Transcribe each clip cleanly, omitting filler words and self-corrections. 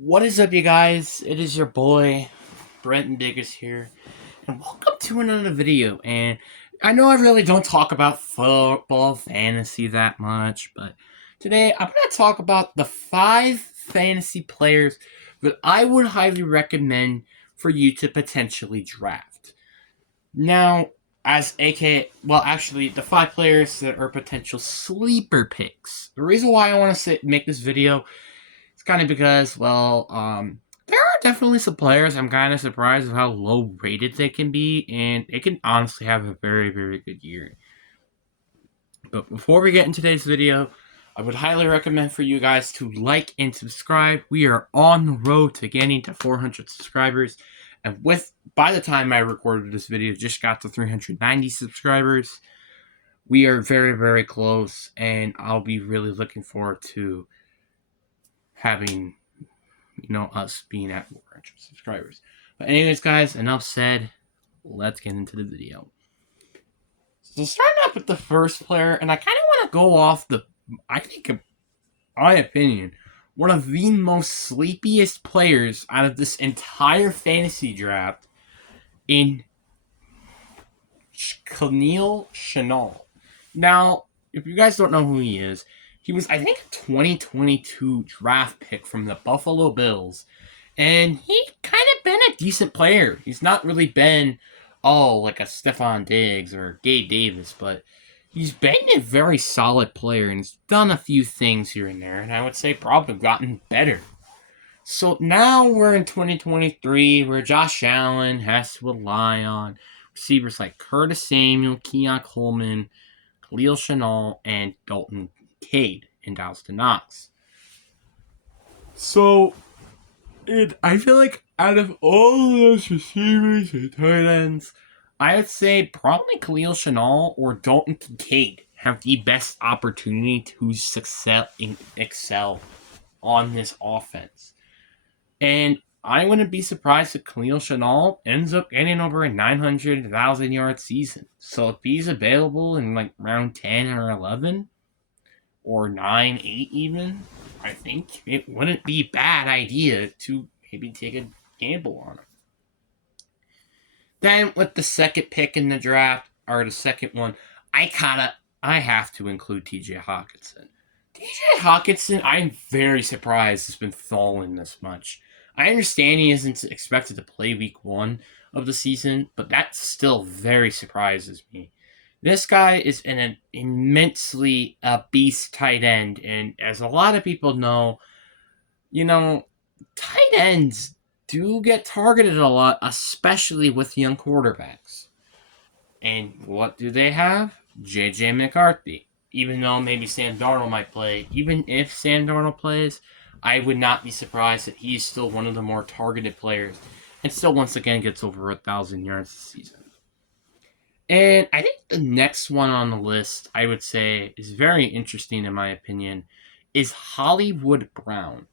What is up, you guys? It is your boy, Brenton Biggers here, and welcome to another video. And I know I really don't talk about football fantasy that much, but today I'm going to talk about the 5 fantasy players that I would highly recommend for you to potentially draft. Now, actually, the 5 players that are potential sleeper picks. The reason why I want to make this video, it's kind of because, there are definitely some players I'm kind of surprised of how low rated they can be, and they can honestly have a very, very good year. But before we get into today's video, I would highly recommend for you guys to like and subscribe. We are on the road to getting to 400 subscribers, and by the time I recorded this video, just got to 390 subscribers. We are very, very close, and I'll be really looking forward to having us being at 400 subscribers. But anyways, guys, enough said. Let's get into the video. So starting off with the first player, and I kind of want to go off I think, in my opinion, one of the most sleepiest players out of this entire fantasy draft in Keneal Chanel. Now, if you guys don't know who he is, he was, I think, a 2022 draft pick from the Buffalo Bills. And he kind of been a decent player. He's not really been, like a Stephon Diggs or Gabe Davis, but he's been a very solid player and he's done a few things here and there, and I would say probably gotten better. So now we're in 2023 where Josh Allen has to rely on receivers like Curtis Samuel, Keon Coleman, Khalil Chanel, and Dalton Cade and Dawson Knox. So I feel like out of all those receivers and tight ends, I would say probably Khalil Chanel or Dalton Kincaid have the best opportunity to excel on this offense. And I wouldn't be surprised if Khalil Chanel ends up getting over a 900,000 yard season. So if he's available in like round 10 or 11, or 9, 8 even, I think it wouldn't be a bad idea to maybe take a gamble on him. Then with the second pick in the draft, or the second one, I have to include TJ Hawkinson. TJ Hawkinson, I'm very surprised has been falling this much. I understand he isn't expected to play week 1 of the season, but that still very surprises me. This guy is an immensely beast tight end, and as a lot of people know, tight ends do get targeted a lot, especially with young quarterbacks. And what do they have? J.J. McCarthy. Even though maybe Sam Darnold might play, even if Sam Darnold plays, I would not be surprised that he's still one of the more targeted players and still once again gets over 1,000 yards this season. And I think the next one on the list, I would say, is very interesting in my opinion, is Hollywood Brown.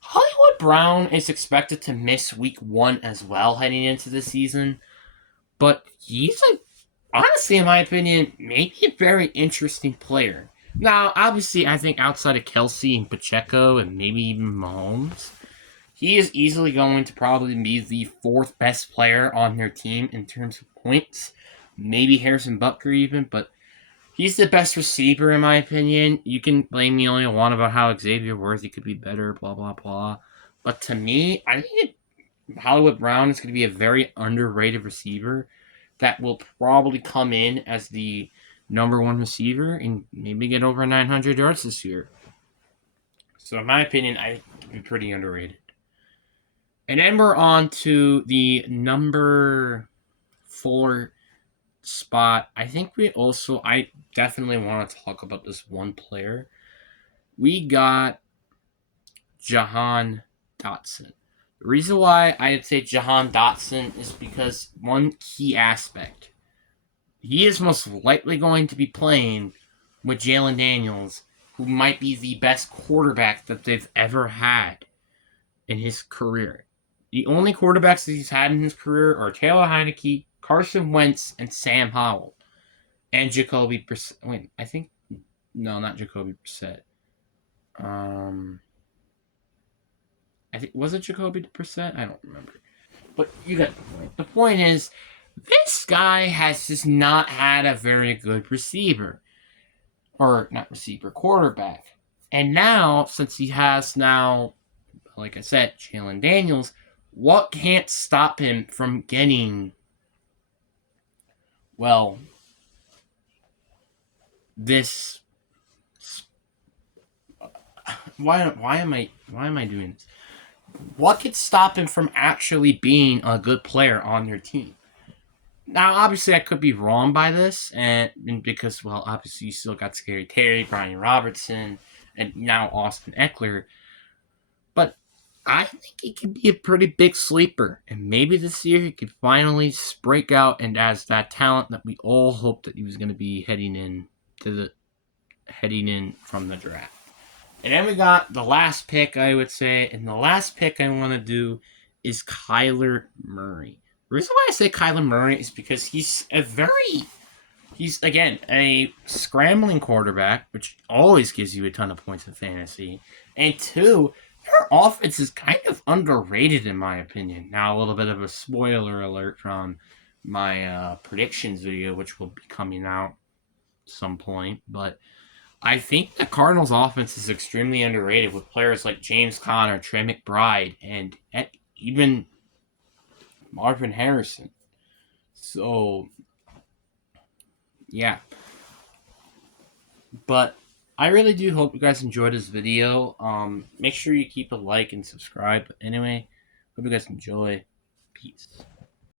Hollywood Brown is expected to miss week 1 as well heading into the season, but he's honestly, in my opinion, maybe a very interesting player. Now, obviously, I think outside of Kelsey and Pacheco and maybe even Mahomes, he is easily going to probably be the 4th best player on their team in terms of points. Maybe Harrison Butker even, but he's the best receiver in my opinion. You can blame me all you want about how Xavier Worthy could be better, blah, blah, blah. But to me, I think Hollywood Brown is going to be a very underrated receiver that will probably come in as the number 1 receiver and maybe get over 900 yards this year. So in my opinion, I think it could be pretty underrated. And then we're on to the number 4 spot. I definitely want to talk about this one player. We got Jahan Dotson. The reason why I'd say Jahan Dotson is because one key aspect. He is most likely going to be playing with Jalen Daniels, who might be the best quarterback that they've ever had in his career. The only quarterbacks that he's had in his career are Taylor Heinicke, Carson Wentz, and Sam Howell. And Jacoby Brissett. not Jacoby Brissett. I think, was it Jacoby Brissett? I don't remember. But you got the point. The point is, this guy has just not had a very good receiver. Or, not receiver, quarterback. And now, since he has now, like I said, Jalen Daniels, what can't stop him from getting, well, this... Why am I doing this? What could stop him from actually being a good player on their team? Now, obviously, I could be wrong by this, and because, well, obviously, you still got Scary Terry, Brian Robertson, and now Austin Eckler. But I think he could be a pretty big sleeper, and maybe this year he could finally break out and as that talent that we all hoped that he was going to be heading in from the draft. And then we got the last pick, I would say, and the last pick I want to do is Kyler Murray. The reason why I say Kyler Murray is because he's again a scrambling quarterback, which always gives you a ton of points in fantasy, and two, their offense is kind of underrated in my opinion. Now a little bit of a spoiler alert from my predictions video, which will be coming out at some point, but I think the Cardinals' offense is extremely underrated with players like James Conner, Trey McBride, and even Marvin Harrison. So, yeah. But I really do hope you guys enjoyed this video. Make sure you keep a like and subscribe. But anyway, hope you guys enjoy. Peace.